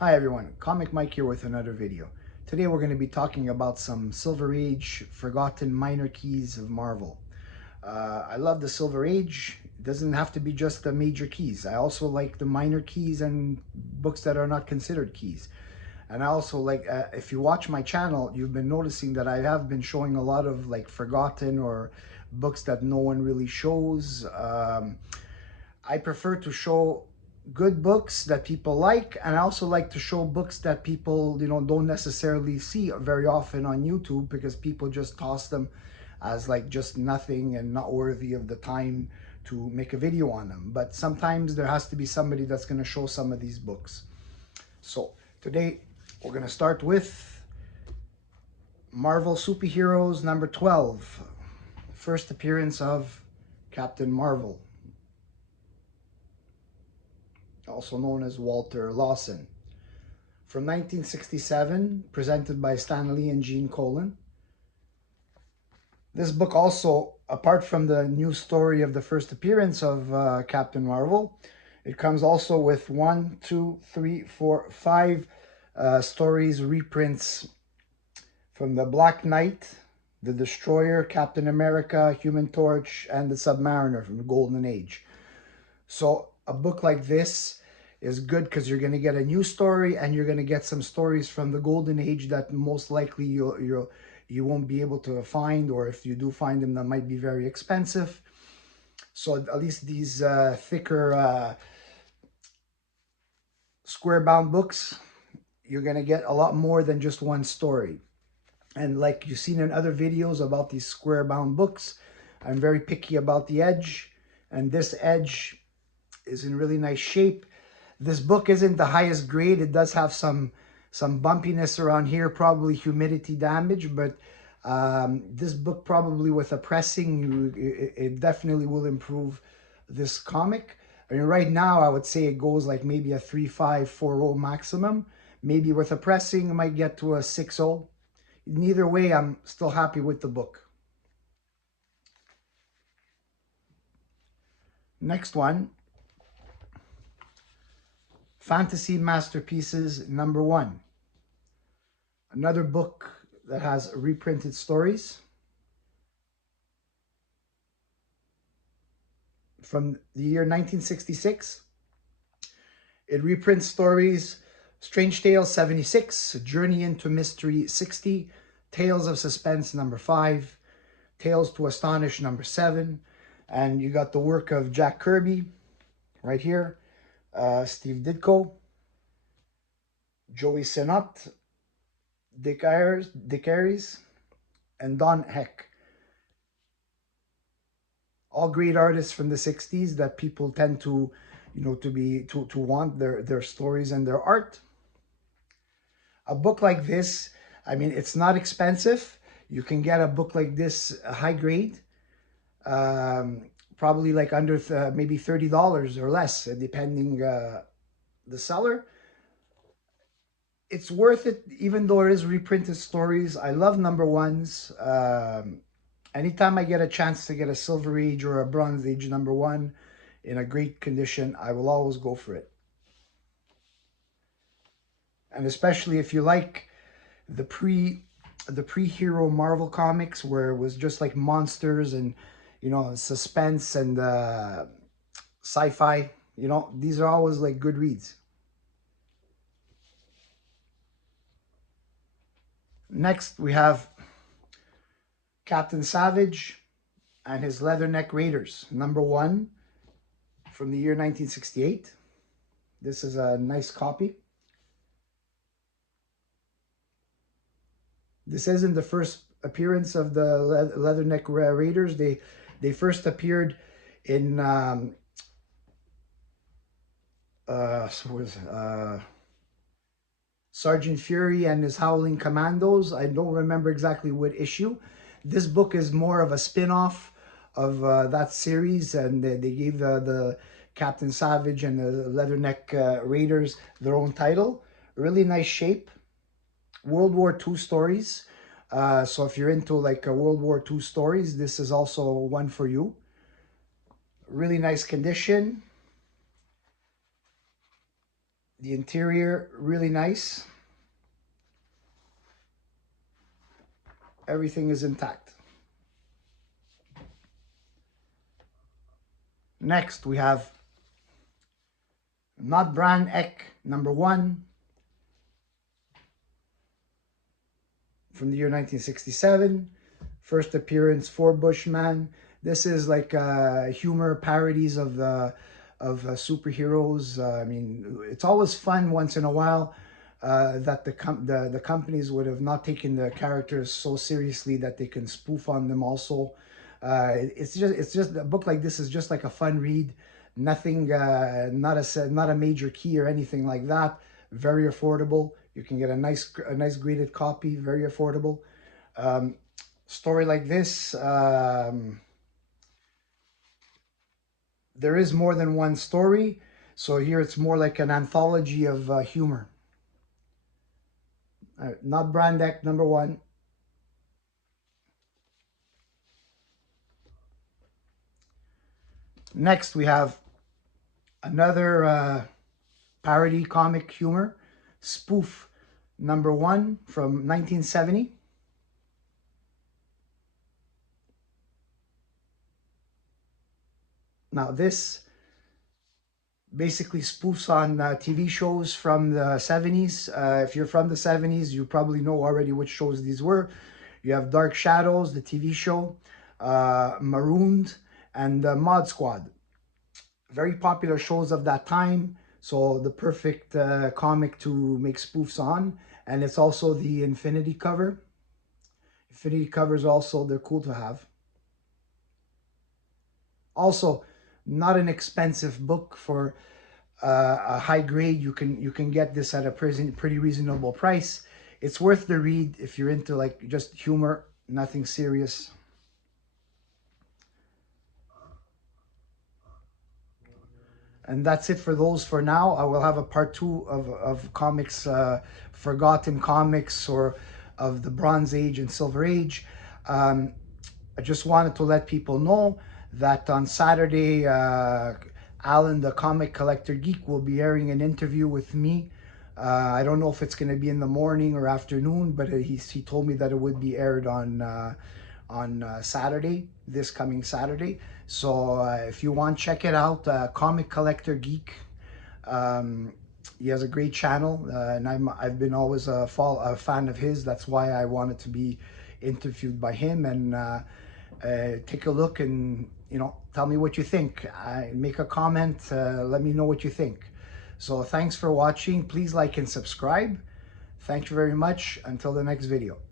Hi everyone, Comic Mike here with another video. Today we're going to be talking about some Silver Age forgotten minor keys of Marvel. I love the Silver Age. It doesn't have to be just the major keys. I also like the minor keys and books that are not considered keys. And I also like, if you watch my channel, you've been noticing that I have been showing a lot of like forgotten or books that no one really shows. I prefer to show good books that people like, and I also like to show books that people don't necessarily see very often on YouTube because people just toss them as like just nothing and not worthy of the time to make a video on them. But sometimes there has to be somebody that's going to show some of these books. So today we're going to start with Marvel Superheroes number 12, first appearance of Captain Marvel, also known as Walter Lawson. From 1967, presented by Stan Lee and Gene Colan. This book also, apart from the new story of the first appearance of Captain Marvel, it comes also with 5 stories, reprints from the Black Knight, the Destroyer, Captain America, Human Torch, and the Submariner from the Golden Age. So a book like this is good because you're going to get a new story and you're going to get some stories from the Golden Age that most likely you won't be able to find, or if you do find them, that might be very expensive. So at least these thicker square bound books, you're going to get a lot more than just one story. And like you've seen in other videos about these square bound books, I'm very picky about the edge, and this edge is in really nice shape. This book isn't the highest grade. It does have some bumpiness around here, probably humidity damage, but this book probably with a pressing, it definitely will improve this comic. I mean, right now I would say it goes like maybe a 3.5, 4.0 maximum. Maybe with a pressing, it might get to a 6.0. Neither way, I'm still happy with the book. Next one, Fantasy Masterpieces number 1. Another book that has reprinted stories from the year 1966. It reprints stories Strange Tales 76, Journey into Mystery 60, Tales of Suspense number 5, Tales to Astonish number 7, and you got the work of Jack Kirby right here, Steve Ditko, Joey Sinnott, Dick Ayers, and Don Heck. All great artists from the 60s that people tend to to want their stories and their art. A book like this, I mean, it's not expensive. You can get a book like this high grade, probably like under maybe $30 or less, depending the seller. It's worth it, even though it is reprinted stories. I love number ones. Anytime I get a chance to get a Silver Age or a Bronze Age number 1 in a great condition, I will always go for it. And especially if you like the pre-hero Marvel comics where it was just like monsters and suspense and sci-fi, these are always like good reads. Next we have Captain Savage and his Leatherneck Raiders number 1 from the year 1968. This is a nice copy. This isn't the first appearance of the Leatherneck Raiders. They first appeared in Sergeant Fury and his Howling Commandos. I don't remember exactly what issue. This book is more of a spin-off of that series, and they gave the Captain Savage and the Leatherneck Raiders their own title. Really nice shape. World War II stories. So if you're into like World War II stories, this is also one for you. Really nice condition. The interior, really nice. Everything is intact. Next, we have Not Brand Ek #1 from the year 1967. First appearance for Bushman. This is like humor parodies of the superheroes. I mean, it's always fun once in a while that the companies would have not taken the characters so seriously that they can spoof on them also. It's just a book like this is just like a fun read. Nothing, not a major key or anything like that. Very affordable. You can get a nice graded copy. Very affordable. Um, Story like this. There is more than one story, so here it's more like an anthology of humor. Not Brand Ek #1. Next, we have another parody comic humor, Spoof #1 from 1970. Now, this basically spoofs on TV shows from the 70s. If you're from the 70s, you probably know already which shows these were. You have Dark Shadows, the TV show, Marooned, and Mod Squad. Very popular shows of that time. So the perfect comic to make spoofs on. And it's also the Infinity cover. Infinity covers also, they're cool to have. Also, not an expensive book for a high grade. You can get this at a pretty reasonable price. It's worth the read if you're into like just humor, nothing serious. And that's it for those for now. I will have a part 2 of comics, forgotten comics, or of the Bronze Age and Silver Age. I just wanted to let people know that on Saturday, Alan, the comic collector geek, will be airing an interview with me. I don't know if it's going to be in the morning or afternoon, but he told me that it would be aired on Saturday, this coming Saturday. So if you want, check it out. Comic Collector Geek. He has a great channel, and I've been always a fan of his. That's why I wanted to be interviewed by him, and take a look and tell me what you think. Make a comment. Let me know what you think. So thanks for watching. Please like and subscribe. Thank you very much. Until the next video.